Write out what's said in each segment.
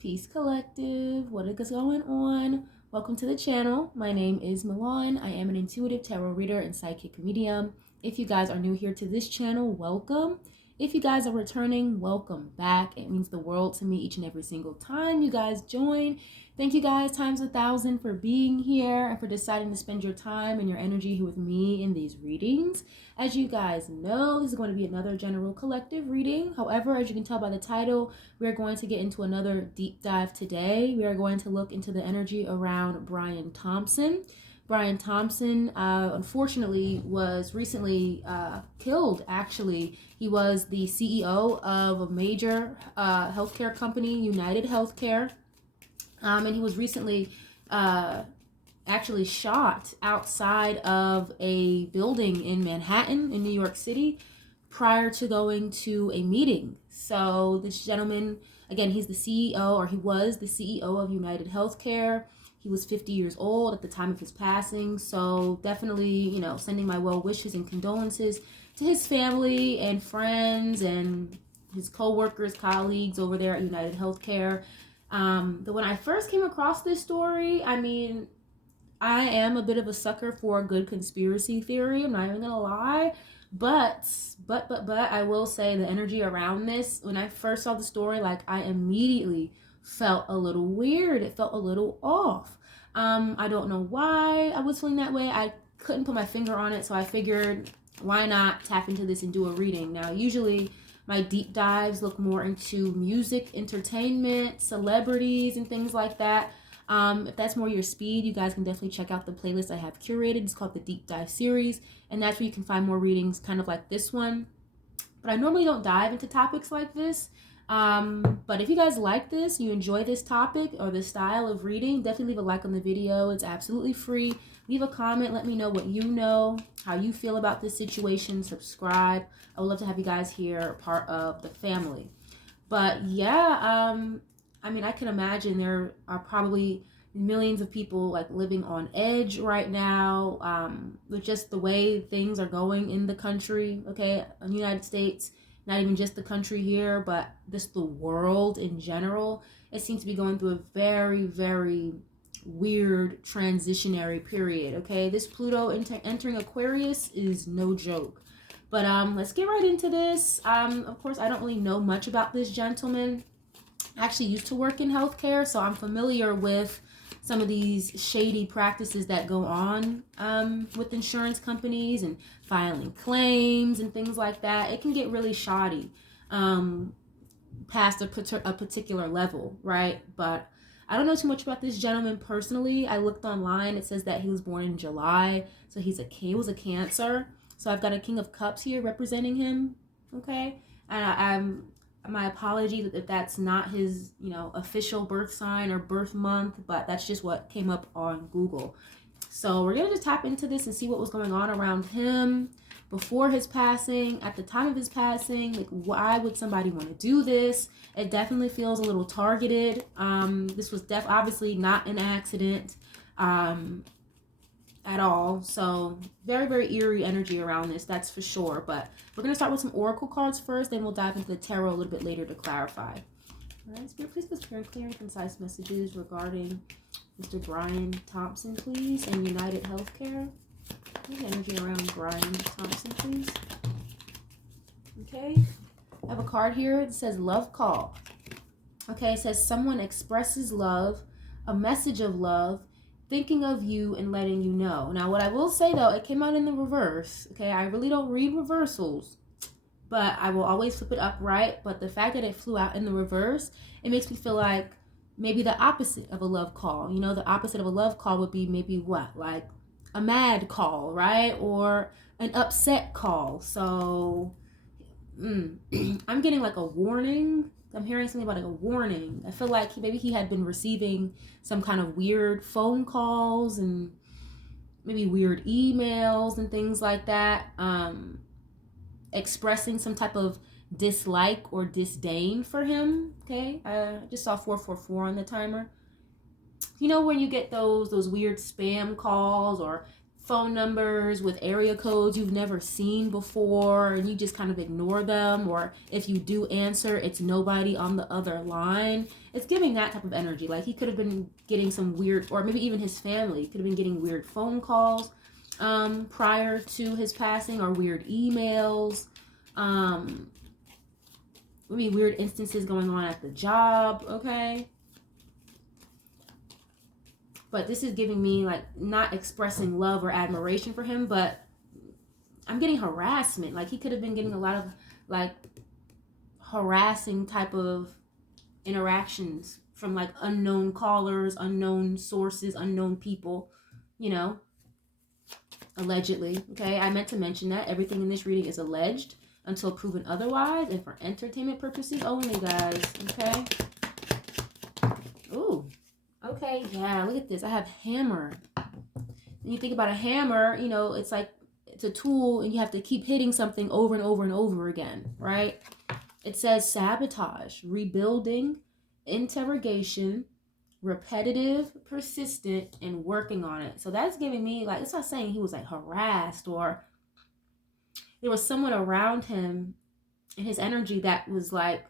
Peace Collective, what is going on? Welcome to the channel. My name is Milan. I am an intuitive tarot reader and psychic medium. If you guys are new here to this channel, welcome. If you guys are returning, welcome back. It means the world to me each and every single time you guys join. Thank you guys times 1,000 for being here and for deciding to spend your time and your energy here with me in these readings. As you guys know, this is going to be another general collective reading. However, as you can tell by the title, we're going to get into another deep dive today. We are going to look into the energy around Brian Thompson. Brian Thompson, unfortunately, was recently killed, actually. He was the CEO of a major healthcare company, United Healthcare. And he was recently actually shot outside of a building in Manhattan, in New York City, prior to going to a meeting. So this gentleman, again, he's the CEO, or he was the CEO of United Healthcare. He was 50 years old at the time of his passing. So definitely, sending my well wishes and condolences to his family and friends and his co-workers, colleagues over there at United Healthcare. When I first came across this story, I am a bit of a sucker for a good conspiracy theory. I'm not even gonna lie. But I will say the energy around this, when I first saw the story, I immediately felt a little weird. It felt a little off. I don't know why I was feeling that way. I couldn't put my finger on it, so I figured, why not tap into this and do a reading? Now, usually my deep dives look more into music, entertainment, celebrities, and things like that. If that's more your speed, you guys can definitely check out the playlist I have curated. It's called the Deep Dive Series, and that's where you can find more readings kind of like this one. But I normally don't dive into topics like this. But if you guys like this, you enjoy this topic or this style of reading, definitely leave a like on the video. It's absolutely free. Leave a comment. Let me know what you know, how you feel about this situation. Subscribe. I would love to have you guys here, part of the family. But yeah, I can imagine there are probably millions of people living on edge right now, with just the way things are going in the country, okay, in the United States, not even just the country here, but just the world in general. It seems to be going through a very, very weird transitionary period, okay? This Pluto entering Aquarius is no joke. But let's get right into this. Of course, I don't really know much about this gentleman. I actually used to work in healthcare, so I'm familiar with some of these shady practices that go on with insurance companies and filing claims and things like that. It can get really shoddy past a particular level, right? But I don't know too much about this gentleman personally. I looked online. It says that he was born in July, so he was a Cancer. So I've got a King of Cups here representing him, okay? And my apologies if that's not his, official birth sign or birth month, but that's just what came up on Google. So we're gonna just tap into this and see what was going on around him before his passing, at the time of his passing. Why would somebody want to do this? It definitely feels a little targeted. This was obviously not an accident at all. So very, very eerie energy around this, that's for sure. But we're going to start with some oracle cards first, then we'll dive into the tarot a little bit later to clarify. All right, Spirit, please give clear and concise messages regarding Mr. Brian Thompson, please, and United Healthcare. The energy around Brian Thompson, please. Okay, I have a card here. It says love call. Okay, it says someone expresses love, a message of love, thinking of you and letting you know. Now, what I will say, though, it came out in the reverse. Okay, I really don't read reversals, but I will always flip it upright. But the fact that it flew out in the reverse, it makes me feel like maybe the opposite of a love call. The opposite of a love call would be maybe what? Like a mad call, right? Or an upset call. So I'm getting like a warning. I'm hearing something about a warning. I feel like maybe he had been receiving some kind of weird phone calls and maybe weird emails and things like that, expressing some type of dislike or disdain for him. Okay, I just saw 444 on the timer. When you get those weird spam calls or phone numbers with area codes you've never seen before, and you just kind of ignore them, or if you do answer, it's nobody on the other line. It's giving that type of energy. Like he could have been getting some weird, or maybe even his family could have been getting weird phone calls prior to his passing, or weird emails, maybe weird instances going on at the job. Okay, but this is giving me like not expressing love or admiration for him, but I'm getting harassment. Like he could have been getting a lot of like harassing type of interactions from like unknown callers, unknown sources, unknown people, you know, allegedly. Okay, I meant to mention that everything in this reading is alleged until proven otherwise, and for entertainment purposes only, guys. Okay. Ooh. Okay, yeah, look at this. I have hammer. When you think about a hammer, you know, it's like it's a tool and you have to keep hitting something over and over and over again, right? It says sabotage, rebuilding, interrogation, repetitive, persistent, and working on it. So that's giving me like, it's not saying he was like harassed or there was someone around him and his energy that was like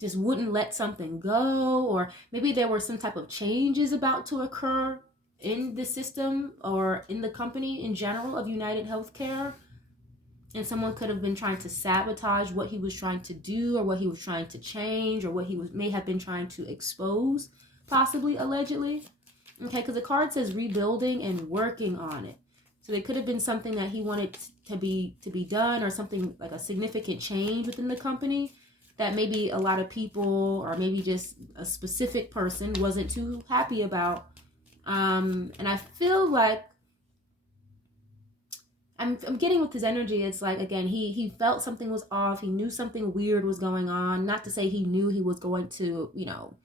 just wouldn't let something go, or maybe there were some type of changes about to occur in the system or in the company in general of United Healthcare, and someone could have been trying to sabotage what he was trying to do, or what he was trying to change, or what he may have been trying to expose, possibly, allegedly. Okay, because the card says rebuilding and working on it. So there could have been something that he wanted to be done, or something like a significant change within the company that maybe a lot of people, or maybe just a specific person, wasn't too happy about. And I feel like I'm getting with his energy, it's like, again, he felt something was off. He knew something weird was going on. Not to say he knew he was going to, you know,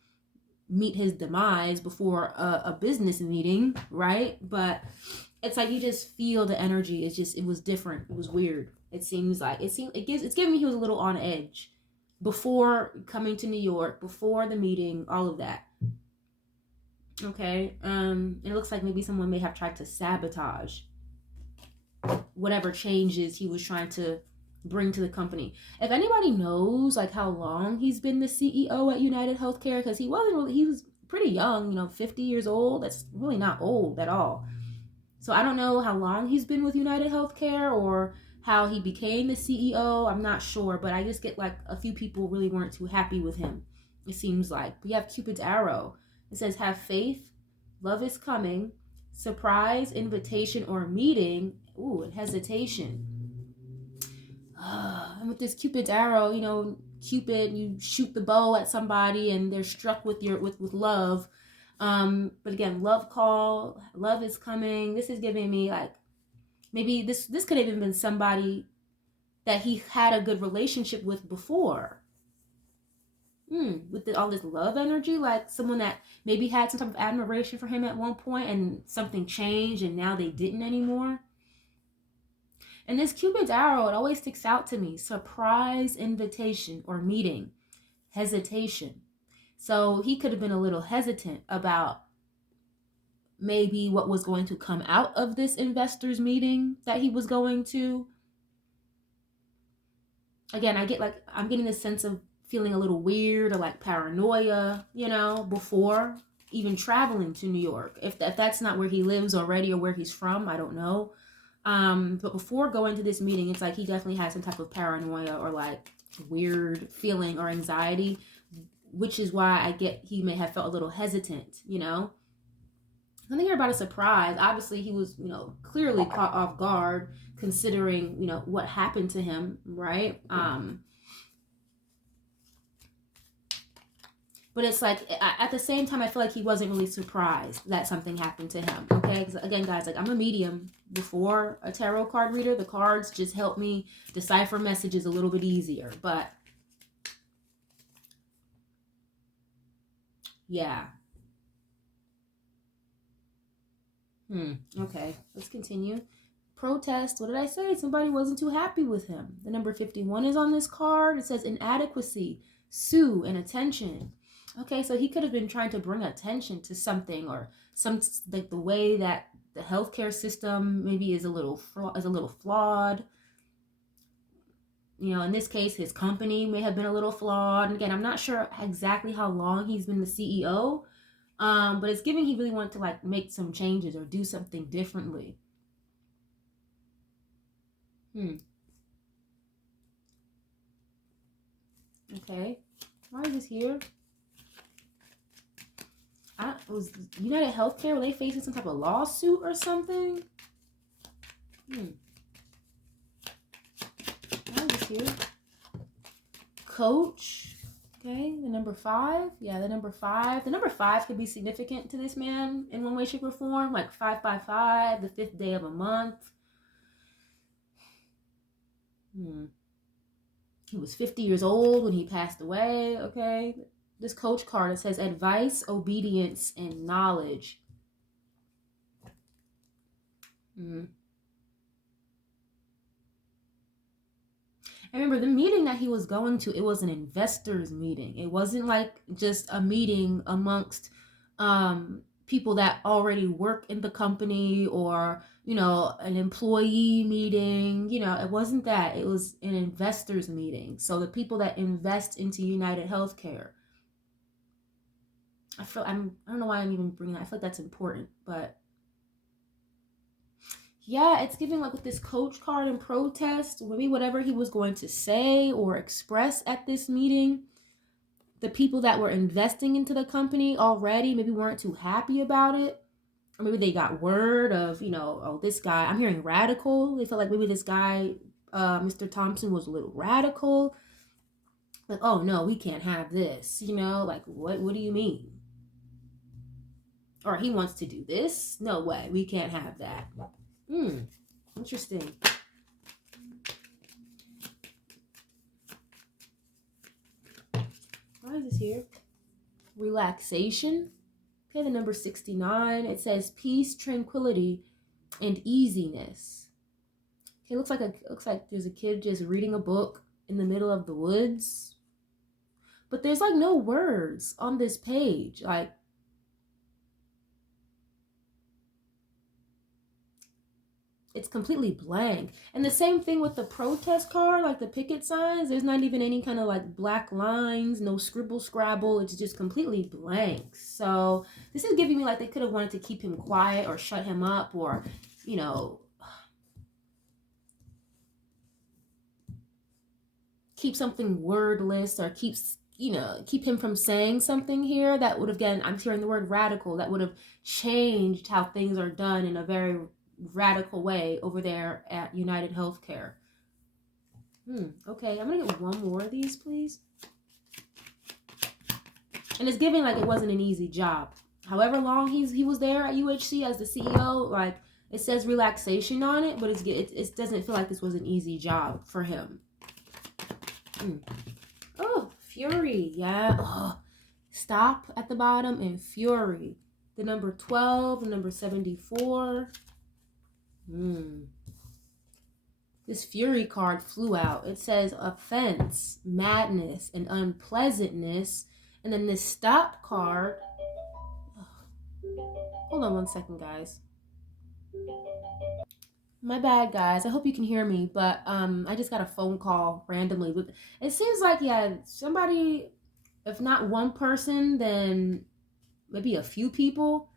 meet his demise before a business meeting, right? But it's like you just feel the energy. It was different. It was weird. It's giving me he was a little on edge before coming to New York, before the meeting, all of that. Okay, it looks like maybe someone may have tried to sabotage whatever changes he was trying to bring to the company. If anybody knows like how long he's been the CEO at United Healthcare, because he was pretty young, you know, 50 years old. That's really not old at all. So I don't know how long he's been with United Healthcare or how he became the CEO. I'm not sure, but I just get like a few people really weren't too happy with him, it seems like. We have Cupid's arrow. It says, have faith, love is coming, surprise, invitation, or meeting. Ooh, and hesitation. And with this Cupid's arrow, you know, Cupid, you shoot the bow at somebody and they're struck with love. But again, love call, love is coming. This is giving me like, maybe this could have even been somebody that he had a good relationship with before. With all this love energy, like someone that maybe had some type of admiration for him at one point and something changed and now they didn't anymore. And this Cupid's arrow, it always sticks out to me. Surprise, invitation, or meeting, hesitation. So he could have been a little hesitant about maybe what was going to come out of this investors meeting that he was going to. Again, I'm getting this sense of feeling a little weird or like paranoia, you know, before even traveling to New York. If that's not where he lives already or where he's from, I don't know. But before going to this meeting, it's like he definitely had some type of paranoia or like weird feeling or anxiety, which is why I get he may have felt a little hesitant, you know. Something here about a surprise. Obviously, he was, you know, clearly caught off guard considering, you know, what happened to him, right? But it's like, at the same time, I feel like he wasn't really surprised that something happened to him, okay? Because again, guys, like I'm a medium before a tarot card reader. The cards just help me decipher messages a little bit easier. But, yeah. Okay, let's continue. Protest. What did I say? Somebody wasn't too happy with him. The number 51 is on this card. It says inadequacy, sue, and attention. Okay, so he could have been trying to bring attention to something or like the way that the healthcare system maybe is a little flawed. You know, in this case, his company may have been a little flawed. And again, I'm not sure exactly how long he's been the CEO, but it's giving he really wanted to like make some changes or do something differently. Okay, why is this here? Was United Healthcare, were they facing some type of lawsuit or something? Why is this here? Coach. Okay, the number 5. Yeah, the number 5. The number 5 could be significant to this man in one way, shape, or form. Like 555, the 5th day of a month. He was 50 years old when he passed away. Okay, this coach card, it says advice, obedience, and knowledge. And remember, the meeting that he was going to, it was an investors meeting. It wasn't like just a meeting amongst people that already work in the company, or, you know, an employee meeting. You know, it wasn't that. It was an investors meeting. So the people that invest into United Healthcare. I don't know why I'm even bringing that. I feel like that's important, but yeah, it's giving like with this coach card and protest, maybe whatever he was going to say or express at this meeting, the people that were investing into the company already maybe weren't too happy about it. Or maybe they got word of, you know, oh, this guy, I'm hearing radical. They felt like maybe this guy, Mr. Thompson, was a little radical. Like, oh no, we can't have this, you know, like what do you mean? Or he wants to do this? No way, we can't have that. Interesting. Why is this here? Relaxation. Okay, the number 69. It says peace, tranquility, and easiness. Okay, looks like there's a kid just reading a book in the middle of the woods. But there's like no words on this page. Like, it's completely blank. And the same thing with the protest card, like the picket signs. There's not even any kind of like black lines, no scribble scrabble. It's just completely blank. So this is giving me like they could have wanted to keep him quiet or shut him up, or, you know, keep something wordless, or keep him from saying something here that would have, again, I'm hearing the word radical, that would have changed how things are done in a very radical way over there at United Healthcare. Okay, I'm gonna get one more of these, please. And it's giving like it wasn't an easy job. However long he was there at UHC as the CEO, like it says relaxation on it, but it doesn't feel like this was an easy job for him. Oh, fury, yeah. Oh, stop at the bottom and fury. The number 12, the number 74. This fury card flew out. It says offense, madness, and unpleasantness. And then this stop card. Hold on one second, guys. My bad, guys. I hope you can hear me, but I just got a phone call randomly. It seems like, yeah, somebody, if not one person, then maybe a few people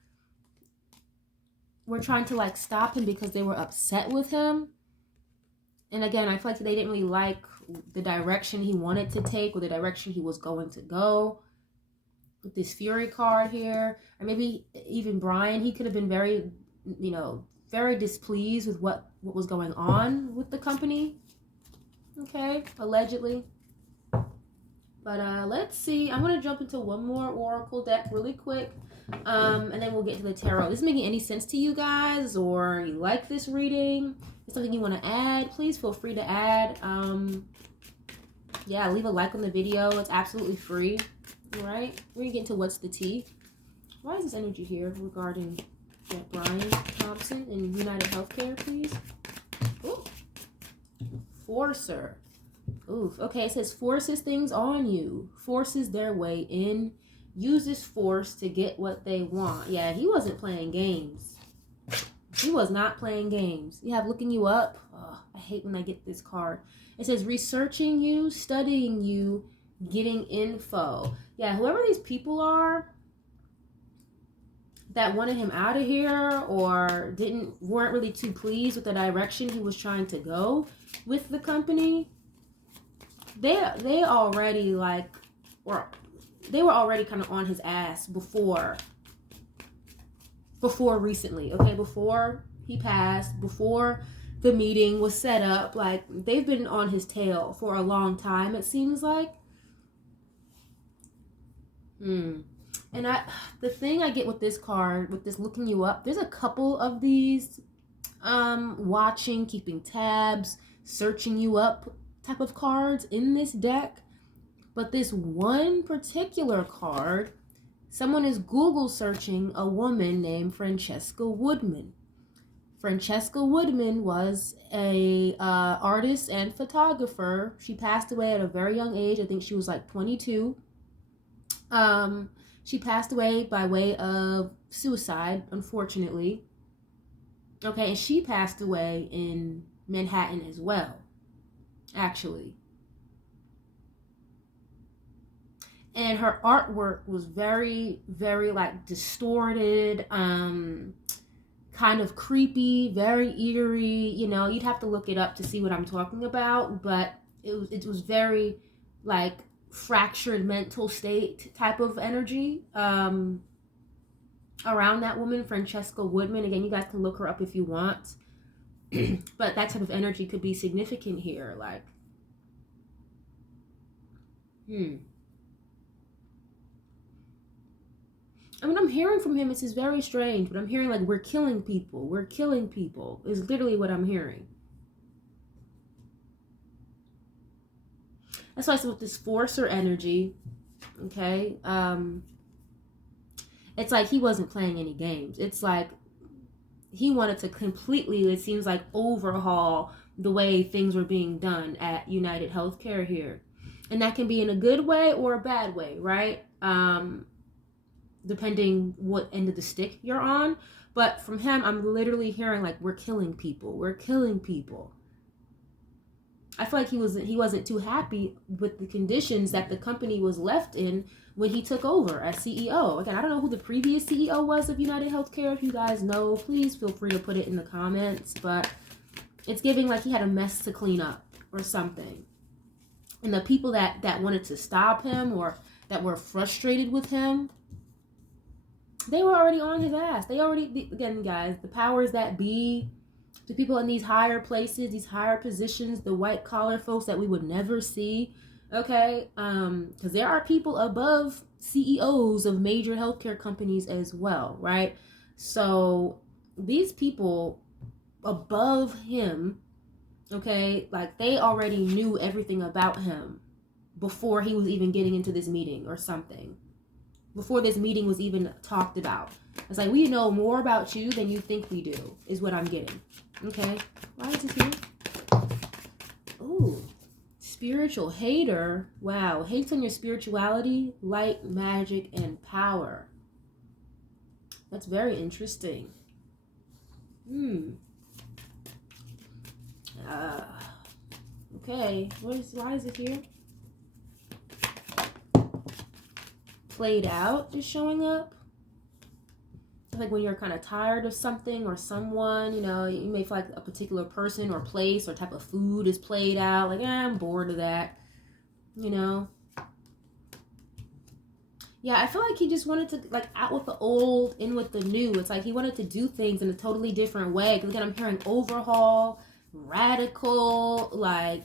were trying to like stop him because they were upset with him. And again, I feel like they didn't really like the direction he wanted to take, or the direction he was going to go with this fury card here. Or maybe even Brian, he could have been very, you know, very displeased with what was going on with the company. Okay, allegedly. But let's see. I'm going to jump into one more oracle deck really quick. And then we'll get to the tarot. Is this making any sense to you guys, or you like this reading? Is something you want to add? Please feel free to add. Yeah, leave a like on the video. It's absolutely free. All right, we're gonna get into what's the tea. Why is this energy here regarding Brian Thompson and United Healthcare, please? Ooh. Forcer. Oof. Okay, it says forces things on you, forces their way in, uses force to get what they want. Yeah, he wasn't playing games. He was not playing games. You have looking you up. Oh, I hate when I get this card. It says researching you, studying you, getting info. Yeah, whoever these people are that wanted him out of here or weren't really too pleased with the direction he was trying to go with the company, they already they were already kind of on his ass before recently, okay? Before he passed, before the meeting was set up, like they've been on his tail for a long time, it seems like. And the thing I get with this card, with this looking you up, there's a couple of these watching, keeping tabs, searching you up type of cards in this deck. But this one particular card, someone is Google searching a woman named Francesca Woodman. Francesca Woodman was a artist and photographer. She passed away at a very young age. I think she was like 22. She passed away by way of suicide, unfortunately. Okay, and she passed away in Manhattan as well, actually. And her artwork was very, very like distorted, kind of creepy, very eerie. You know, you'd have to look it up to see what I'm talking about, but it was very like fractured mental state type of energy around that woman, Francesca Woodman. Again, you guys can look her up if you want. But that type of energy could be significant here. Like, I mean, I'm hearing from him, this is very strange, but I'm hearing like, we're killing people. We're killing people is literally what I'm hearing. That's why I said with this forcer energy, okay, it's like he wasn't playing any games. It's like he wanted to completely, it seems like, overhaul the way things were being done at United Healthcare here. And that can be in a good way or a bad way, right? Depending what end of the stick you're on. But from him, I'm literally hearing like, we're killing people. We're killing people. I feel like he wasn't too happy with the conditions that the company was left in when he took over as CEO. Again, I don't know who the previous CEO was of United Healthcare. If you guys know, please feel free to put it in the comments. But it's giving like he had a mess to clean up or something. And the people that wanted to stop him or that were frustrated with him, they were already on his ass. They already, again, guys, the powers that be, the people in these higher places, these higher positions, the white collar folks that we would never see, okay? Because there are people above CEOs of major healthcare companies as well, right? So these people above him, okay, like they already knew everything about him before he was even getting into this meeting or something. Before this meeting was even talked about. It's like, we know more about you than you think we do, is what I'm getting. Okay? Why is it here? Ooh. Spiritual hater. Wow. Hates on your spirituality, light, magic, and power. That's very interesting. Okay. Why is it here? Played out is showing up. Like when you're kind of tired of something or someone, you know, you may feel like a particular person or place or type of food is played out. Like, I'm bored of that, you know. Yeah, I feel like he just wanted to, like, out with the old, in with the new. It's like he wanted to do things in a totally different way. Because again, I'm hearing overhaul, radical, like,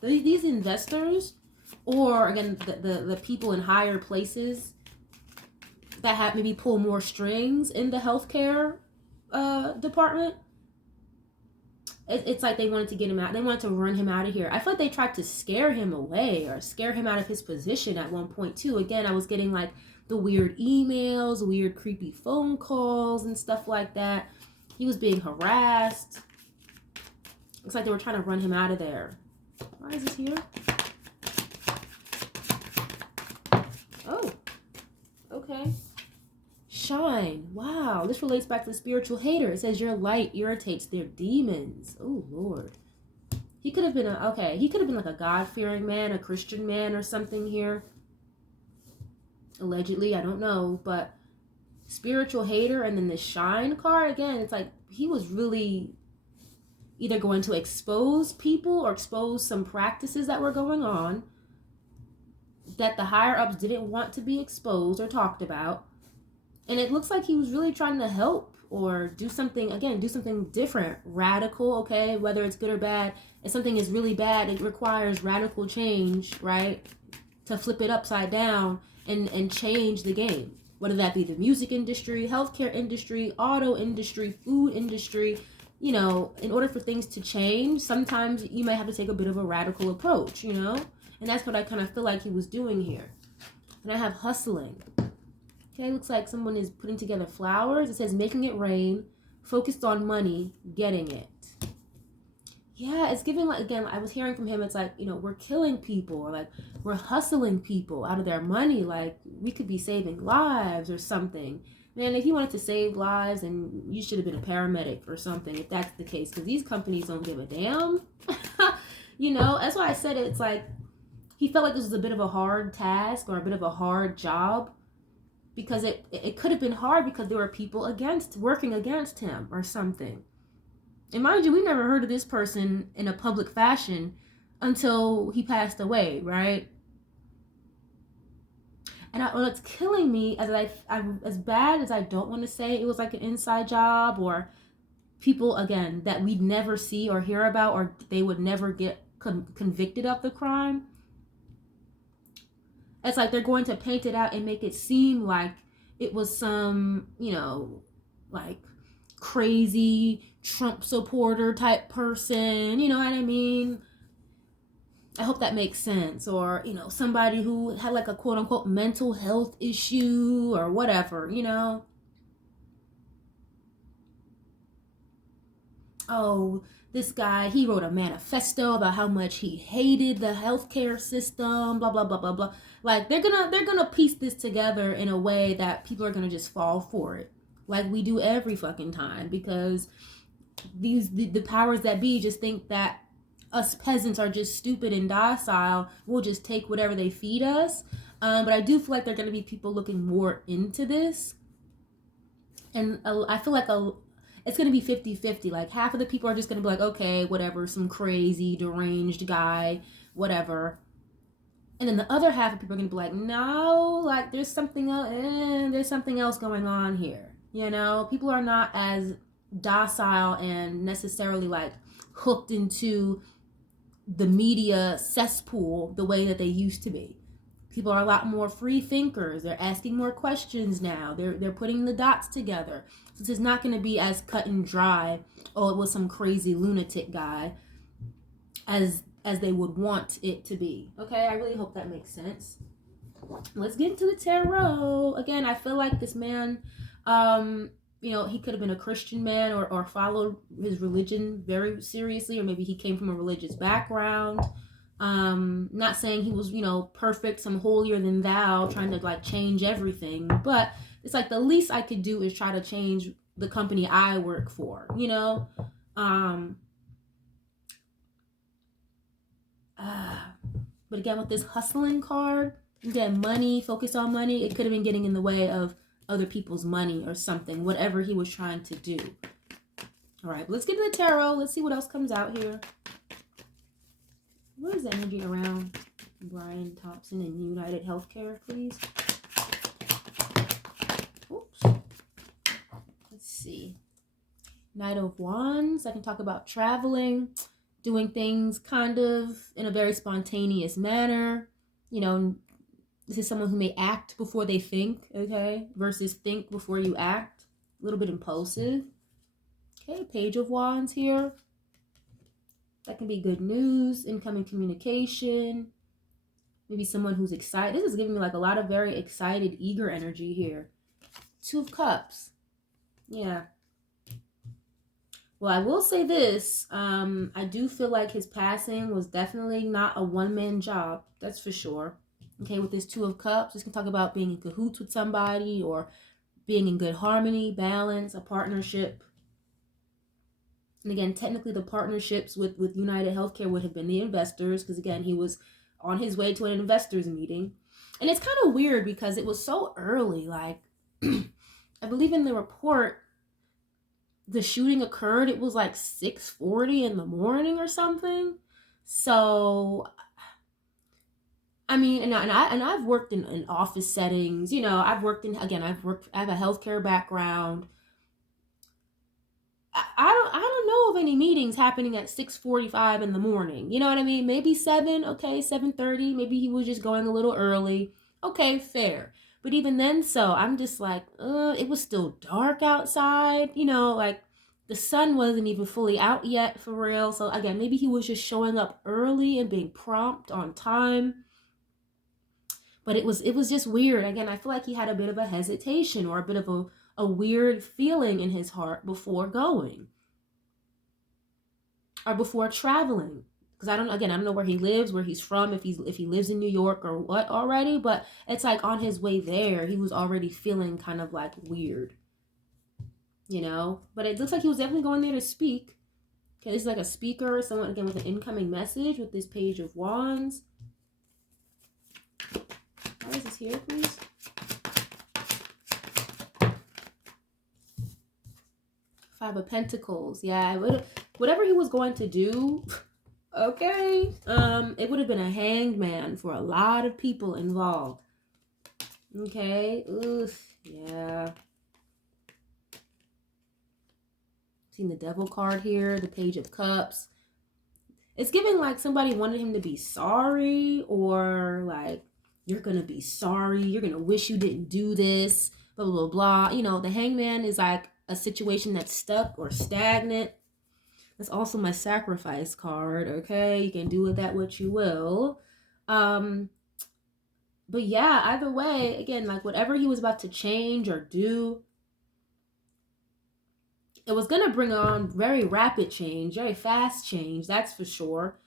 these investors, or again, the people in higher places that have maybe pull more strings in the healthcare department. It's like they wanted to get him out. They wanted to run him out of here. I feel like they tried to scare him away or scare him out of his position at one point too. Again, I was getting like the weird emails, weird creepy phone calls and stuff like that. He was being harassed. It's like they were trying to run him out of there. Why is this here? Oh, okay. shine. Wow, this relates back to the spiritual hater. It says your light irritates their demons. Oh, Lord. He could have been he could have been like a God-fearing man, a Christian man or something here. Allegedly, I don't know, but spiritual hater, and then the shine card, again, it's like he was really either going to expose people or expose some practices that were going on that the higher ups didn't want to be exposed or talked about. And it looks like he was really trying to help or do something different, radical, okay? Whether it's good or bad, if something is really bad, it requires radical change, right? To flip it upside down and change the game. Whether that be the music industry, healthcare industry, auto industry, food industry, you know, in order for things to change, sometimes you may have to take a bit of a radical approach, you know? And that's what I kind of feel like he was doing here. And I have hustling. Okay, looks like someone is putting together flowers. It says making it rain, focused on money, getting it. Yeah, it's giving, like, again, I was hearing from him, it's like, you know, we're killing people, or like we're hustling people out of their money. Like we could be saving lives or something. Man, if you wanted to save lives, then you should have been a paramedic or something, if that's the case, because these companies don't give a damn. You know, that's why I said it. It's like he felt like this was a bit of a hard task or a bit of a hard job, because it could have been hard because there were people working against him or something. And mind you, we never heard of this person in a public fashion until he passed away, right? And what's killing me, as bad as I don't want to say it was like an inside job, or people, again, that we'd never see or hear about, or they would never get convicted of the crime. It's like they're going to paint it out and make it seem like it was some, you know, like crazy Trump supporter type person, you know what I mean? I hope that makes sense. Or, you know, somebody who had like a quote unquote mental health issue or whatever, you know? Oh, this guy, he wrote a manifesto about how much he hated the healthcare system, blah blah blah blah blah. Like they're gonna piece this together in a way that people are gonna just fall for it, like we do every fucking time, because the powers that be just think that us peasants are just stupid and docile. We'll just take whatever they feed us. But I do feel like there are gonna be people looking more into this, and I feel like it's going to be 50-50. Like half of the people are just going to be like, okay, whatever, some crazy, deranged guy, whatever. And then the other half of people are going to be like, no, like there's something else going on here. You know, people are not as docile and necessarily like hooked into the media cesspool the way that they used to be. People are a lot more free thinkers. They're asking more questions now. They're putting the dots together. So it's not going to be as cut and dry, oh, it was some crazy lunatic guy, as they would want it to be. Okay, I really hope that makes sense. Let's get into the tarot. Again, I feel like this man, you know, he could have been a Christian man, or followed his religion very seriously, or maybe he came from a religious background. Not saying he was, you know, perfect, some holier than thou, trying to like change everything, but it's like the least I could do is try to change the company I work for, you know. But again, with this hustling card, again, money, focus on money, it could have been getting in the way of other people's money or something, whatever he was trying to do. All right, let's get to the tarot. Let's see what else comes out here. What is the energy around Brian Thompson and United Healthcare, please? Oops. Let's see. Knight of Wands. I can talk about traveling, doing things kind of in a very spontaneous manner. You know, this is someone who may act before they think, okay? Versus think before you act. A little bit impulsive. Okay, Page of Wands here. That can be good news, incoming communication. Maybe someone who's excited. This is giving me like a lot of very excited, eager energy here. Two of Cups. Yeah. Well, I will say this. I do feel like his passing was definitely not a one-man job. That's for sure. Okay, with this Two of Cups, this can talk about being in cahoots with somebody, or being in good harmony, balance, a partnership. And again, technically the partnerships with United Healthcare would have been the investors, because again, he was on his way to an investors meeting. And it's kind of weird because it was so early. Like, I believe in the report, the shooting occurred, it was like 6:40 in the morning or something. So, I mean, and I've worked in office settings, you know, I have a healthcare background. I don't know of any meetings happening at 6:45 in the morning. You know what I mean? Maybe 7, okay, 7:30. Maybe he was just going a little early. Okay, fair. But even then, so I'm just like, it was still dark outside. You know, like the sun wasn't even fully out yet for real. So again, maybe he was just showing up early and being prompt on time. But it was just weird. Again, I feel like he had a bit of a hesitation or a bit of a weird feeling in his heart before going or before traveling. Because I don't know where he lives, where he's from, if he lives in New York or what already, but it's like on his way there, he was already feeling kind of like weird, you know? But it looks like he was definitely going there to speak. Okay, this is like a speaker, someone again with an incoming message with this Page of Wands. Why is this here, please? Five of Pentacles. Yeah, whatever he was going to do, okay, it would have been a hanged man for a lot of people involved. Okay, oof, yeah. Seen the Devil card here, the Page of Cups. It's giving like somebody wanted him to be sorry, or like, you're gonna be sorry, you're gonna wish you didn't do this, blah, blah, blah, blah. You know, the Hangman is like a situation that's stuck or stagnant. That's also my Sacrifice card, okay? You can do with that what you will. But yeah, either way, again, like whatever he was about to change or do, it was going to bring on very rapid change, very fast change, that's for sure.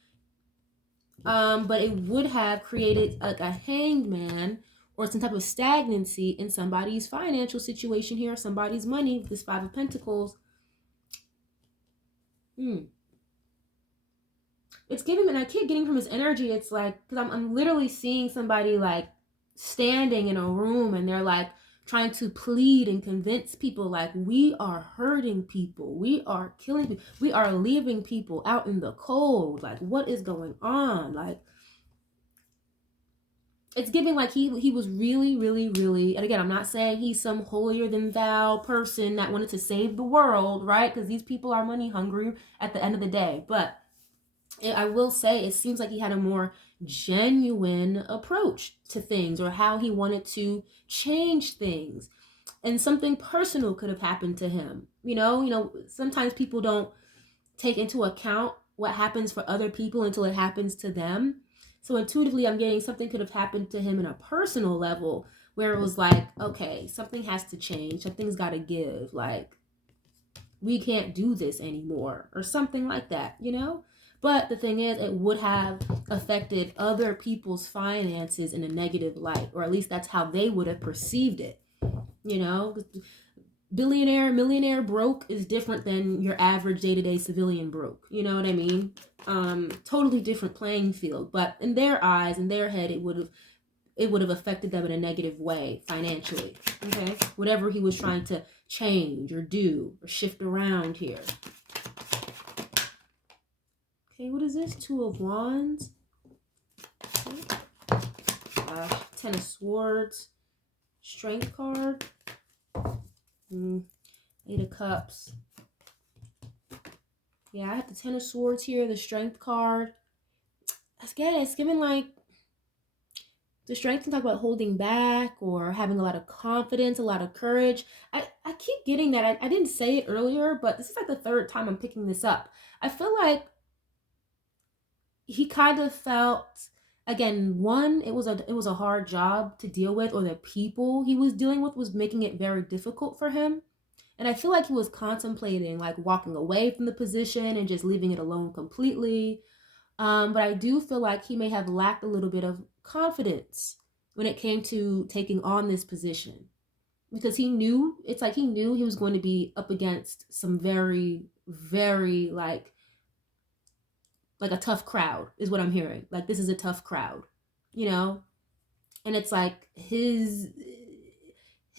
But it would have created like a hangman or some type of stagnancy in somebody's financial situation here, somebody's money, this Five of Pentacles. It's giving, and I keep getting from his energy, it's like, because I'm literally seeing somebody like standing in a room and they're like trying to plead and convince people like, we are hurting people, we are killing people, we are leaving people out in the cold, like what is going on? Like, it's giving like he was really, really, really, and again, I'm not saying he's some holier than thou person that wanted to save the world, right? Because these people are money hungry at the end of the day. But I will say it seems like he had a more genuine approach to things, or how he wanted to change things, and something personal could have happened to him. You know, sometimes people don't take into account what happens for other people until it happens to them. So intuitively, I'm getting something could have happened to him in a personal level, where it was like, okay, something has to change, something's got to give, like we can't do this anymore, or something like that, you know? But the thing is, it would have affected other people's finances in a negative light, or at least that's how they would have perceived it. You know, billionaire, millionaire broke is different than your average day-to-day civilian broke. You know what I mean? Totally different playing field. But in their eyes, in their head, it would have affected them in a negative way financially. Okay, whatever he was trying to change or do or shift around here. Okay, what is this? Two of Wands. Okay. Ten of Swords. Strength card. Eight of Cups. Yeah, I have the Ten of Swords here, the Strength card. Again, it's given like the Strength can talk about holding back or having a lot of confidence, a lot of courage. I keep getting that. I didn't say it earlier, but this is like the third time I'm picking this up. I feel like he kind of felt, again, one, it was a hard job to deal with, or the people he was dealing with was making it very difficult for him. And I feel like he was contemplating like walking away from the position and just leaving it alone completely. But I do feel like he may have lacked a little bit of confidence when it came to taking on this position. because he knew, it's like he knew he was going to be up against some very, very like a tough crowd is what I'm hearing. Like, this is a tough crowd, you know? And it's like his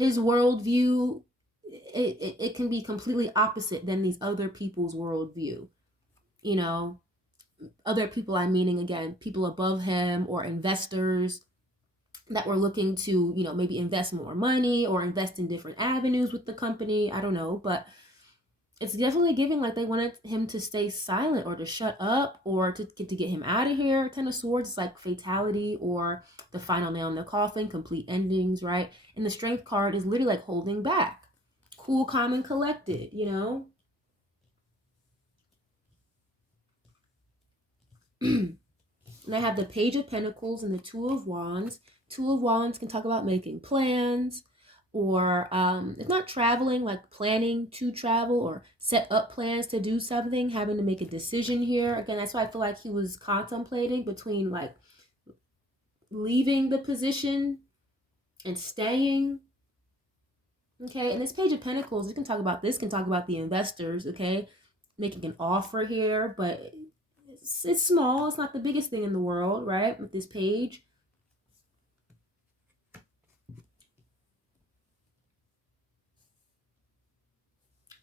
worldview, it can be completely opposite than these other people's worldview, you know? Other people, I'm meaning, again, people above him or investors that were looking to, you know, maybe invest more money or invest in different avenues with the company. I don't know, but it's definitely giving like they wanted him to stay silent or to shut up or to get him out of here. Ten of Swords is like fatality or the final nail in the coffin, complete endings, right? And the Strength card is literally like holding back. Cool, calm, and collected, you know? And I have the Page of Pentacles and the Two of Wands. Two of Wands can talk about making plans, or if not traveling, like planning to travel or set up plans to do something, having to make a decision here. Again, that's why I feel like he was contemplating between like leaving the position and staying. Okay, and this Page of Pentacles, can talk about the investors, okay, making an offer here, but it's small. It's not the biggest thing in the world, right? With this page.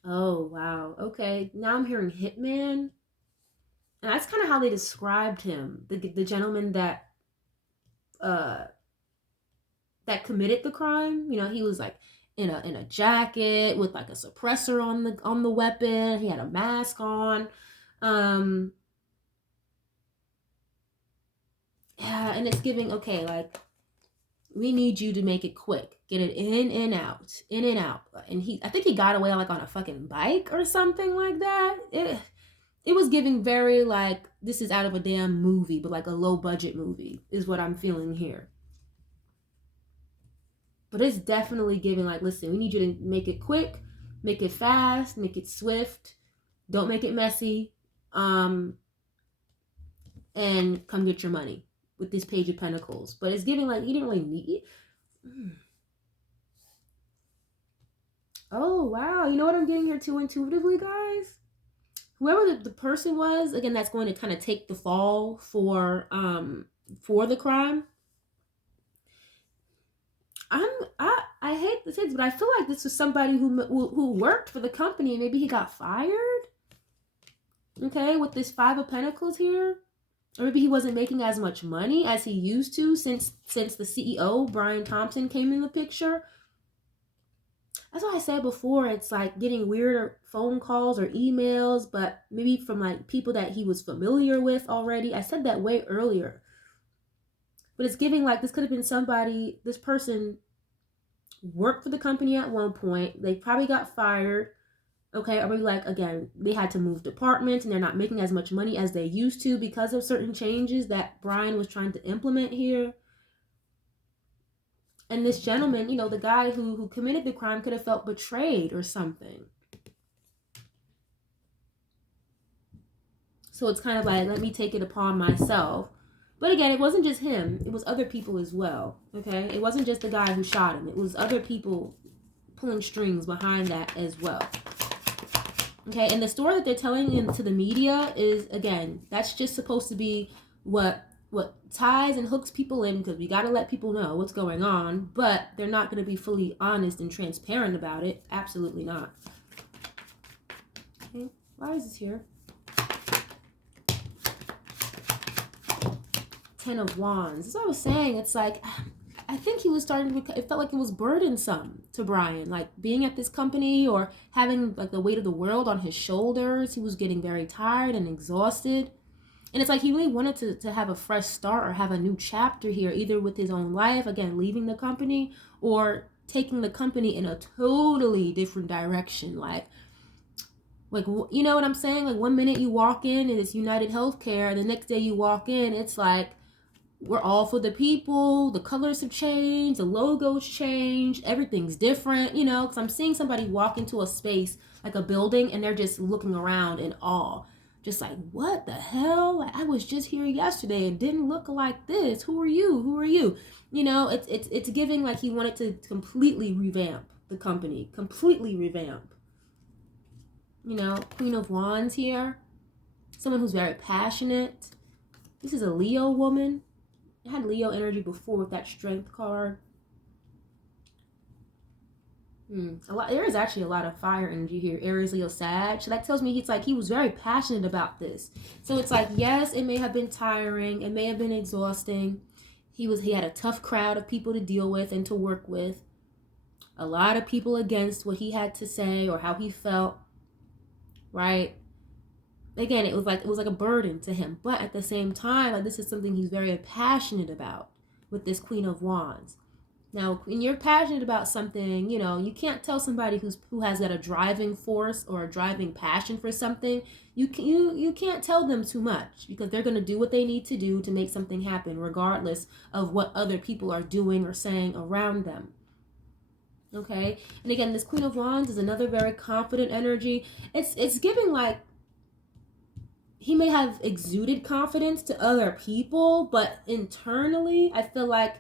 Oh, wow. Okay. Now I'm hearing hitman. And that's kind of how they described him. The gentleman that committed the crime. You know, he was like in a jacket with like a suppressor on the weapon. He had a mask on. Yeah, and it's giving, okay, like, we need you to make it quick. Get it in and out. In and out. And I think he got away like on a fucking bike or something like that. It was giving very like, this is out of a damn movie, but like a low budget movie is what I'm feeling here. But it's definitely giving like, listen, we need you to make it quick, make it fast, make it swift. Don't make it messy. And come get your money with this Page of Pentacles. But it's giving like, you didn't really need it. Oh, wow. You know what I'm getting here too intuitively, guys? Whoever the person was, again, that's going to kind of take the fall for the crime. I hate to say this, but I feel like this was somebody who worked for the company and maybe he got fired. Okay, with this Five of Pentacles here. Or maybe he wasn't making as much money as he used to since the CEO, Brian Thompson, came in the picture. That's why I said before, it's like getting weirder phone calls or emails, but maybe from like people that he was familiar with already. I said that way earlier. But it's giving like this could have been somebody, this person worked for the company at one point. They probably got fired. Okay, or maybe like, again, they had to move departments and they're not making as much money as they used to because of certain changes that Brian was trying to implement here. And this gentleman, you know, the guy who committed the crime could have felt betrayed or something. So it's kind of like, let me take it upon myself. But again, it wasn't just him. It was other people as well, okay? It wasn't just the guy who shot him. It was other people pulling strings behind that as well. Okay, and the story that they're telling into the media is, again, that's just supposed to be what ties and hooks people in, because we got to let people know what's going on, but they're not going to be fully honest and transparent about it. Absolutely not. Okay, why is this here? Ten of Wands. That's what I was saying. It's like, I think he was starting to, it felt like it was burdensome to Brian, like being at this company or having like the weight of the world on his shoulders. He was getting very tired and exhausted. And it's like he really wanted to have a fresh start or have a new chapter here, either with his own life, again, leaving the company, or taking the company in a totally different direction. Like, you know what I'm saying? Like, one minute you walk in and it's United Healthcare, and the next day you walk in, it's like, we're all for the people, the colors have changed, the logos changed, everything's different, you know, because I'm seeing somebody walk into a space, like a building, and they're just looking around in awe. Just like, what the hell? Like, I was just here yesterday and didn't look like this. Who are you? Who are you? You know, it's giving like he wanted to completely revamp the company, completely revamp. You know, Queen of Wands here. Someone who's very passionate. This is a Leo woman. It had Leo energy before with that Strength card. There is actually a lot of fire energy here. Aries, Leo, Sag. So that tells me he was very passionate about this. So it's like, yes, it may have been tiring. It may have been exhausting. He had a tough crowd of people to deal with and to work with. A lot of people against what he had to say or how he felt. Right? Again, it was like a burden to him. But at the same time, like, this is something he's very passionate about with this Queen of Wands. Now, when you're passionate about something, you know, you can't tell somebody who has got a driving force or a driving passion for something. You can't tell them too much, because they're going to do what they need to do to make something happen, regardless of what other people are doing or saying around them. Okay? And again, this Queen of Wands is another very confident energy. It's giving like he may have exuded confidence to other people, but internally, I feel like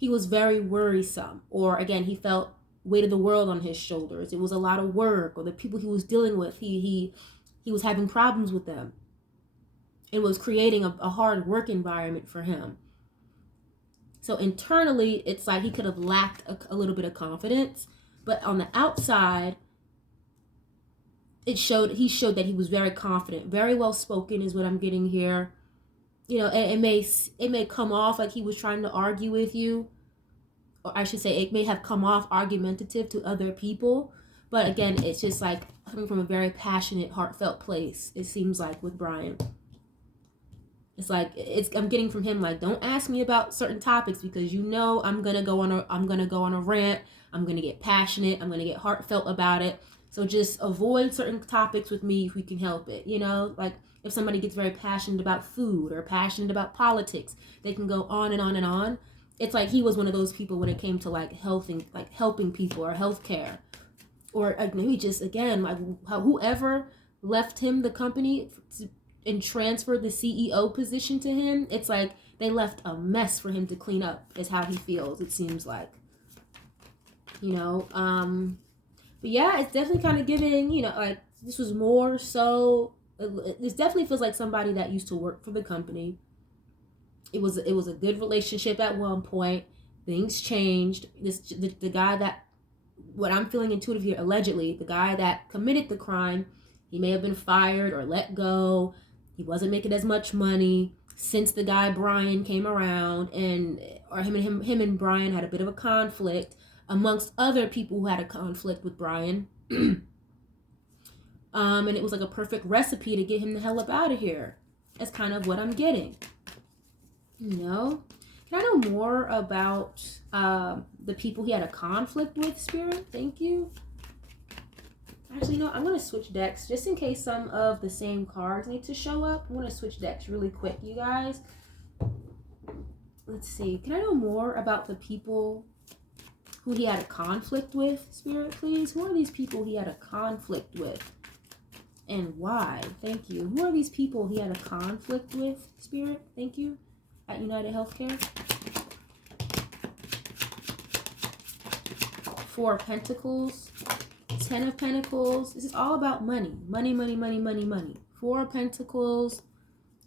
he was very worrisome, or again, he felt weight of the world on his shoulders. It was a lot of work, or the people he was dealing with, he was having problems with them. It was creating a hard work environment for him. So internally, it's like he could have lacked a little bit of confidence, but on the outside, he showed that he was very confident, very well spoken is what I'm getting here. You know, it may come off like he was trying to argue with you, or I should say it may have come off argumentative to other people, but again, it's just like coming from a very passionate, heartfelt place. It seems like with Brian, it's like I'm getting from him like, don't ask me about certain topics, because you know I'm gonna go on a rant. I'm gonna get passionate. I'm gonna get heartfelt about it. So just avoid certain topics with me if we can help it. You know, like if somebody gets very passionate about food or passionate about politics, they can go on and on and on. It's like he was one of those people when it came to like helping people or healthcare, or maybe just again like whoever left him the company and transferred the CEO position to him. It's like they left a mess for him to clean up. Is how he feels. It seems like, you know. But yeah, it's definitely kind of giving, you know, like this was more so. This definitely feels like somebody that used to work for the company. It was a good relationship at one point. Things changed. The guy that, what I'm feeling intuitive here, allegedly, the guy that committed the crime, he may have been fired or let go. He wasn't making as much money since the guy Brian came around, or him and Brian had a bit of a conflict amongst other people who had a conflict with Brian. And it was like a perfect recipe to get him the hell up out of here. That's kind of what I'm getting. You know? Can I know more about the people he had a conflict with, Spirit? Thank you. Actually, no, I'm going to switch decks just in case some of the same cards need to show up. I'm going to switch decks really quick, you guys. Let's see. Can I know more about the people who he had a conflict with, Spirit, please? Who are these people he had a conflict with? And why? Thank you. Who are these people he had a conflict with, Spirit? Thank you. At United Healthcare. 4 of Pentacles. 10 of Pentacles. This is all about money. Money, money, money, money, money. 4 of Pentacles.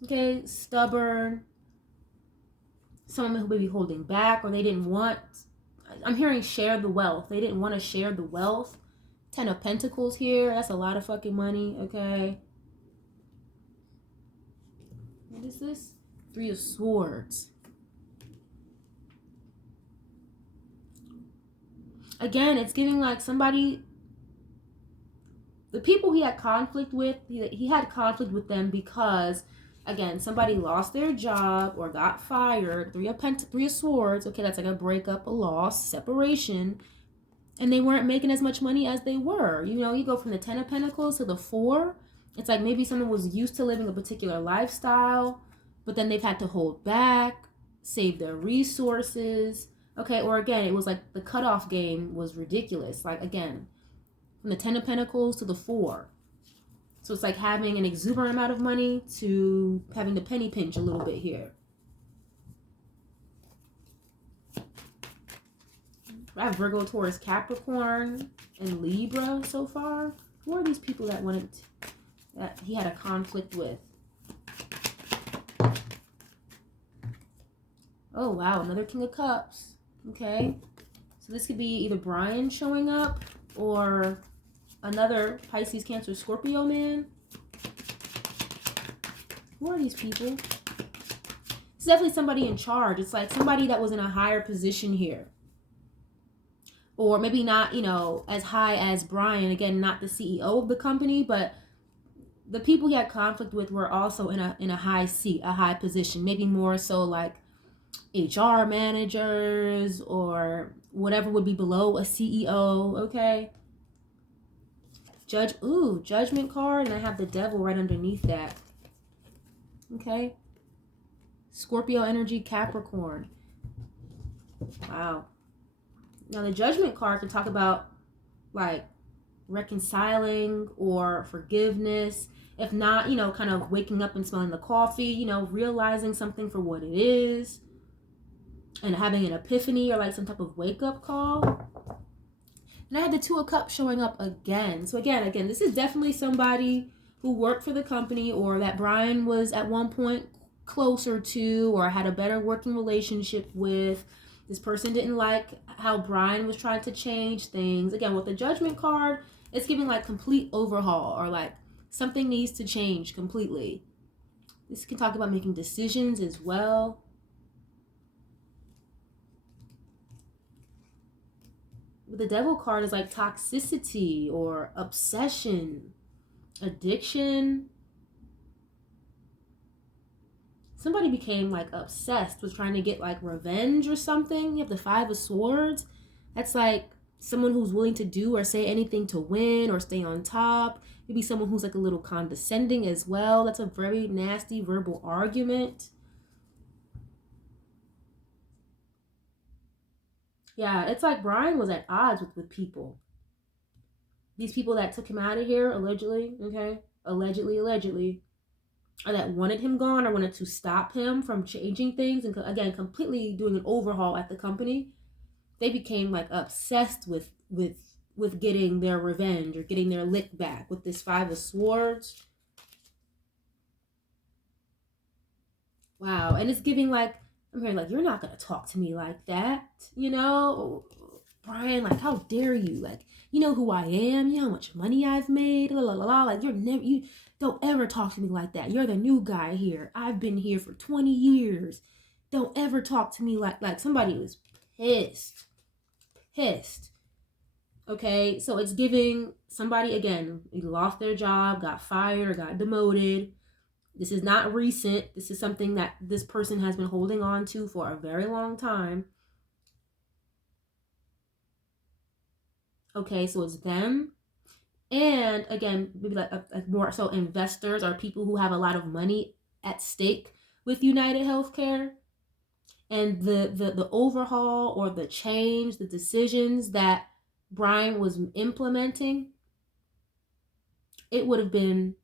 Okay, stubborn. Someone who may be holding back, or they didn't want. I'm hearing share the wealth. They didn't want to share the wealth. 10 of Pentacles here. That's a lot of fucking money. Okay. What is this? 3 of Swords. Again, it's giving like somebody. The people he had conflict with, he had conflict with them because, again, somebody lost their job or got fired. 3 of Swords. Okay, that's like a breakup, a loss, separation. And they weren't making as much money as they were. You know, you go from the 10 of Pentacles to the 4. It's like maybe someone was used to living a particular lifestyle, but then they've had to hold back, save their resources. Okay, or again, it was like the cutoff game was ridiculous. Like, again, from the 10 of Pentacles to the 4. So it's like having an exuberant amount of money to having to penny pinch a little bit here. I have Virgo, Taurus, Capricorn, and Libra so far. Who are these people that that he had a conflict with? Oh, wow. Another King of Cups. Okay. So this could be either Brian showing up or another Pisces, Cancer, Scorpio man. Who are these people? It's definitely somebody in charge. It's like somebody that was in a higher position here. Or maybe not, you know, as high as Brian. Again, not the CEO of the company, but the people he had conflict with were also in a high seat, a high position. Maybe more so like HR managers or whatever would be below a CEO, okay? Judgment card, and I have the devil right underneath that. Okay? Scorpio energy, Capricorn. Wow. Now the judgment card can talk about like reconciling or forgiveness. If not, you know, kind of waking up and smelling the coffee, you know, realizing something for what it is and having an epiphany or like some type of wake up call. And I had the Two of Cups showing up again. So again, this is definitely somebody who worked for the company or that Brian was at one point closer to or had a better working relationship with. This person didn't like how Brian was trying to change things. Again, with the Judgment card, it's giving like complete overhaul or like something needs to change completely. This can talk about making decisions as well. But the Devil card is like toxicity or obsession, addiction. Somebody became like obsessed with trying to get like revenge or something. You have the Five of Swords. That's like someone who's willing to do or say anything to win or stay on top. Maybe someone who's like a little condescending as well. That's a very nasty verbal argument. Yeah, it's like Brian was at odds with people. These people that took him out of here, allegedly, okay? Allegedly. Or that wanted him gone or wanted to stop him from changing things and again completely doing an overhaul at the company. They became like obsessed with getting their revenge or getting their lick back with this Five of Swords. Wow. And it's giving like, I'm hearing like, you're not gonna talk to me like that, you know? Brian, like, how dare you? Like, you know who I am, you know how much money I've made, like you don't ever talk to me like that. You're the new guy here. I've been here for 20 years. Don't ever talk to me like somebody was pissed. Okay, so it's giving somebody, again, lost their job, got fired, or got demoted. This is not recent. This is something that this person has been holding on to for a very long time. Okay, so it's them. And again, maybe like more so investors or people who have a lot of money at stake with United Healthcare. And the overhaul or the change, the decisions that Brian was implementing, it would have been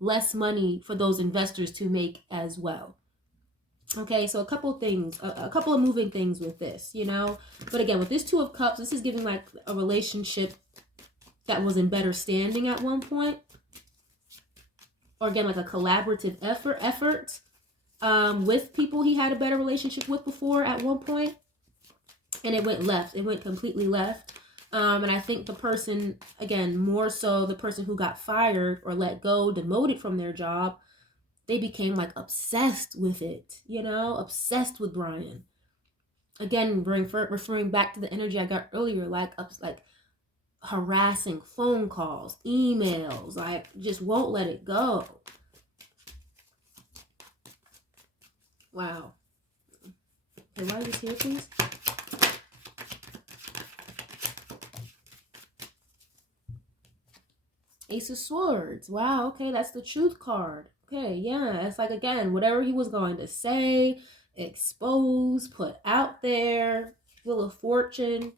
less money for those investors to make as well. Okay, so a couple things, a couple of moving things with this, you know. But again, with this Two of Cups, this is giving like a relationship that was in better standing at one point. Or again, like a collaborative effort with people he had a better relationship with before at one point. And it went left. It went completely left. And I think the person, again, more so the person who got fired or let go, demoted from their job, they became like obsessed with it, you know, obsessed with Brian. Again, referring back to the energy I got earlier, like harassing phone calls, emails, like just won't let it go. Wow. Okay, why is this here, please? Ace of Swords. Wow, okay, that's the Truth card. Okay, yeah, it's like, again, whatever he was going to say, expose, put out there, Wheel of Fortune,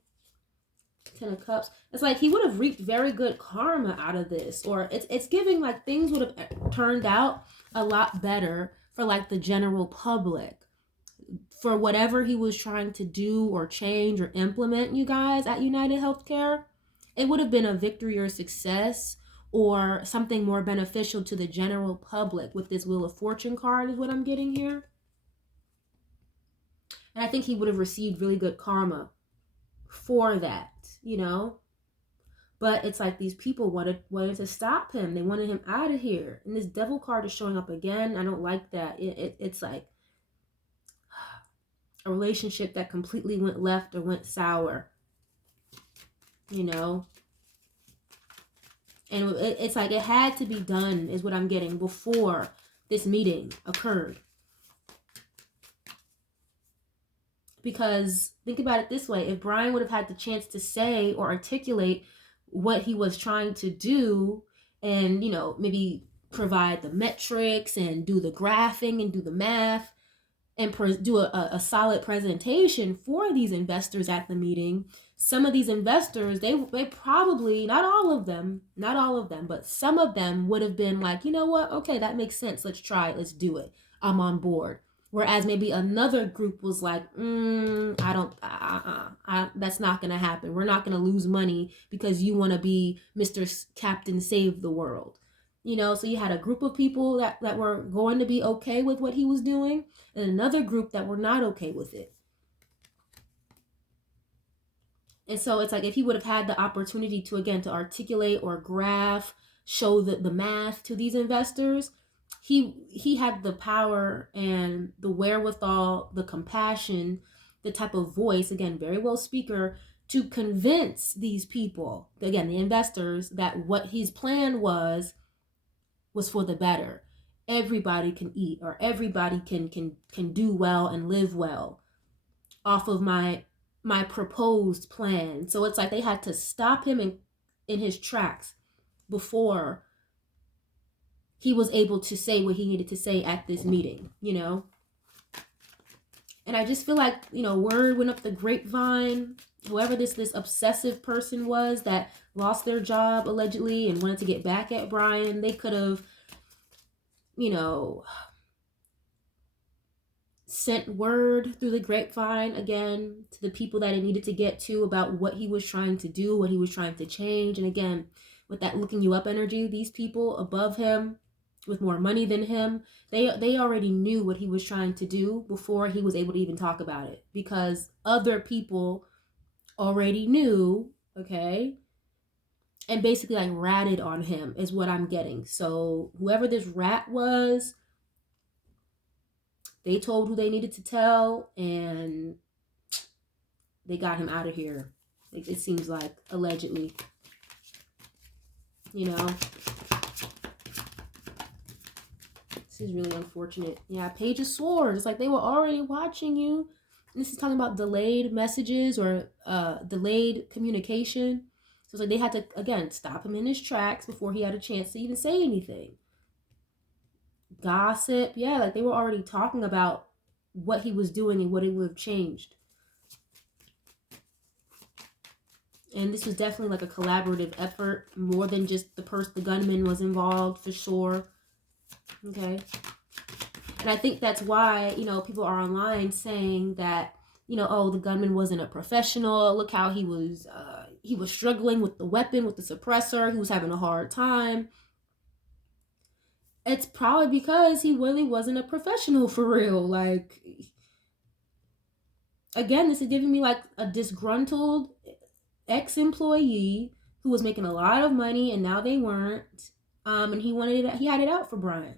Ten of Cups. It's like he would have reaped very good karma out of this, or it's giving like things would have turned out a lot better for like the general public for whatever he was trying to do or change or implement, you guys, at United Healthcare, it would have been a victory or success or something more beneficial to the general public with this Wheel of Fortune card is what I'm getting here. And I think he would have received really good karma for that, you know? But it's like these people wanted to stop him. They wanted him out of here. And this devil card is showing up again. I don't like that. It's like a relationship that completely went left or went sour, you know? And it's like it had to be done is what I'm getting before this meeting occurred. Because think about it this way. If Brian would have had the chance to say or articulate what he was trying to do and, you know, maybe provide the metrics and do the graphing and do the math and do a solid presentation for these investors at the meeting, some of these investors, they probably, not all of them, but some of them would have been like, you know what? Okay, that makes sense. Let's try it. Let's do it. I'm on board. Whereas maybe another group was like, that's not going to happen. We're not going to lose money because you want to be Mr. Captain Save the World. You know, so you had a group of people that were going to be okay with what he was doing and another group that were not okay with it. And so it's like if he would have had the opportunity to, again, to articulate or graph, show the math to these investors, he had the power and the wherewithal, the compassion, the type of voice, again, very well speaker, to convince these people, again, the investors, that what his plan was for the better. Everybody can eat, or everybody can do well and live well off of my proposed plan. So it's like they had to stop him in his tracks before he was able to say what he needed to say at this meeting, you know? And I just feel like, you know, word went up the grapevine. Whoever this obsessive person was that lost their job allegedly and wanted to get back at Brian, they could have, you know, sent word through the grapevine again to the people that it needed to get to about what he was trying to do, what he was trying to change. And again, with that looking you up energy, these people above him with more money than him, they already knew what he was trying to do before he was able to even talk about it, because other people already knew, okay, and basically like ratted on him is what I'm getting. So whoever this rat was, they told who they needed to tell and they got him out of here. It seems like, allegedly, you know. This is really unfortunate. Yeah, Page of Swords. It's like they were already watching you. And this is talking about delayed messages or delayed communication. So it's like they had to, again, stop him in his tracks before he had a chance to even say anything. Gossip. Yeah, like they were already talking about what he was doing and what it would have changed. And this was definitely like a collaborative effort, more than just the gunman was involved, for sure. Okay. And I think that's why, you know, people are online saying that, you know, oh, the gunman wasn't a professional. Look how he was struggling with the weapon, with the suppressor. He was having a hard time. It's probably because he really wasn't a professional for real. Like, again, this is giving me like a disgruntled ex-employee who was making a lot of money and now they weren't. And he had it out for Brian.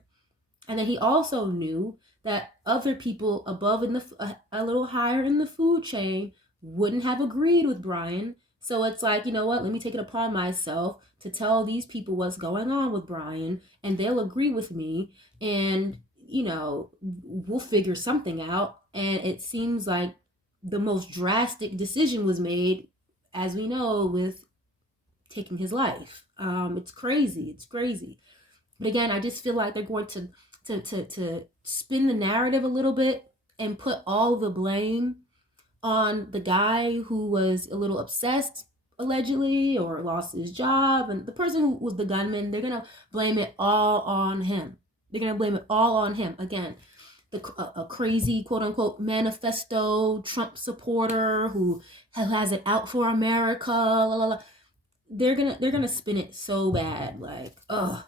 And then he also knew that other people above in a little higher in the food chain wouldn't have agreed with Brian. So it's like, you know what, let me take it upon myself to tell these people what's going on with Brian, and they'll agree with me, and, you know, we'll figure something out. And it seems like the most drastic decision was made, as we know, with taking his life. It's crazy. But again, I just feel like they're going to spin the narrative a little bit and put all the blame on the guy who was a little obsessed, allegedly, or lost his job. And the person who was the gunman, they're going to blame it all on him. Again, a crazy quote unquote manifesto Trump supporter who has it out for America, la, la, la. They're gonna spin it so bad, like, ugh.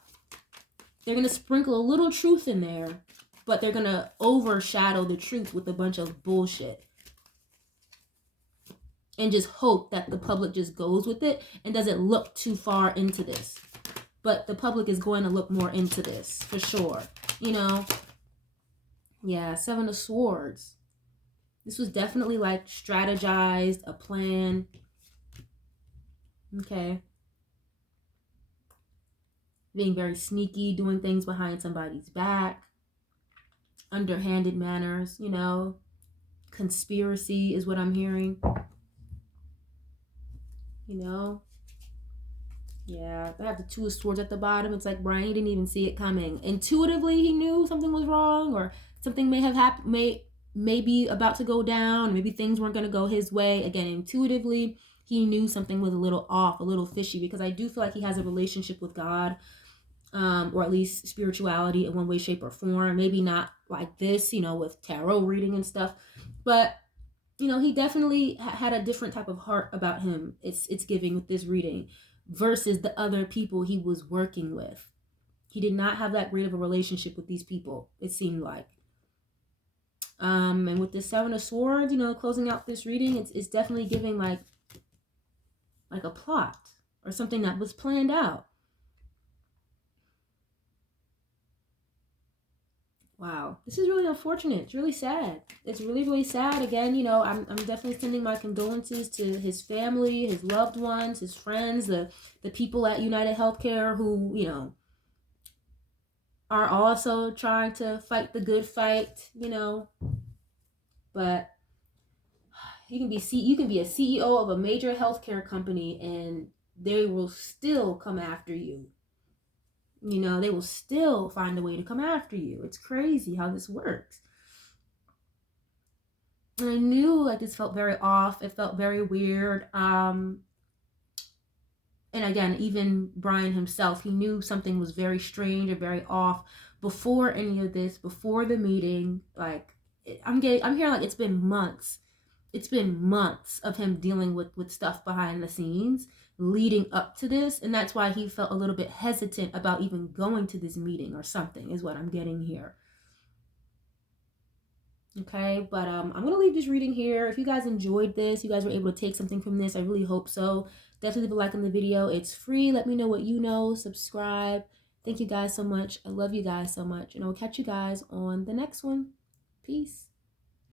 They're gonna sprinkle a little truth in there, but they're gonna overshadow the truth with a bunch of bullshit, and just hope that the public just goes with it and doesn't look too far into this. But the public is going to look more into this for sure, you know. Yeah, Seven of Swords. This was definitely like strategized, a plan. Okay. Being very sneaky, doing things behind somebody's back. Underhanded manners, you know. Conspiracy is what I'm hearing. You know. Yeah, I have the Two of Swords at the bottom. It's like Brian didn't even see it coming. Intuitively, he knew something was wrong, or something may have happened, may be about to go down. Maybe things weren't going to go his way. Again, intuitively, he knew something was a little off, a little fishy, because I do feel like he has a relationship with God, or at least spirituality in one way, shape, or form. Maybe not like this, you know, with tarot reading and stuff, but you know, he definitely had a different type of heart about him. It's giving with this reading versus the other people he was working with. He did not have that great of a relationship with these people, it seemed like. And with the Seven of Swords, you know, closing out this reading, it's definitely giving like a plot or something that was planned out. Wow, this is really unfortunate. It's really sad. It's really, really sad. Again, you know, I'm definitely sending my condolences to his family, his loved ones, his friends, the people at United Healthcare who, you know, are also trying to fight the good fight, you know. But you can be a CEO of a major healthcare company and they will still come after you. You know, they will still find a way to come after you. It's crazy how this works. And I knew like this felt very off. It felt very weird. And again, even Brian himself, he knew something was very strange or very off before any of this, before the meeting. Like I'm hearing like it's been months. It's been months of him dealing with stuff behind the scenes leading up to this, and that's why he felt a little bit hesitant about even going to this meeting or something, is what I'm getting here. Okay, but I'm gonna leave this reading here. If you guys enjoyed this, you guys were able to take something from this, I really hope so. Definitely leave a like on the video. It's free. Let me know what you know. Subscribe. Thank you guys so much. I love you guys so much, and I will catch you guys on the next one. Peace.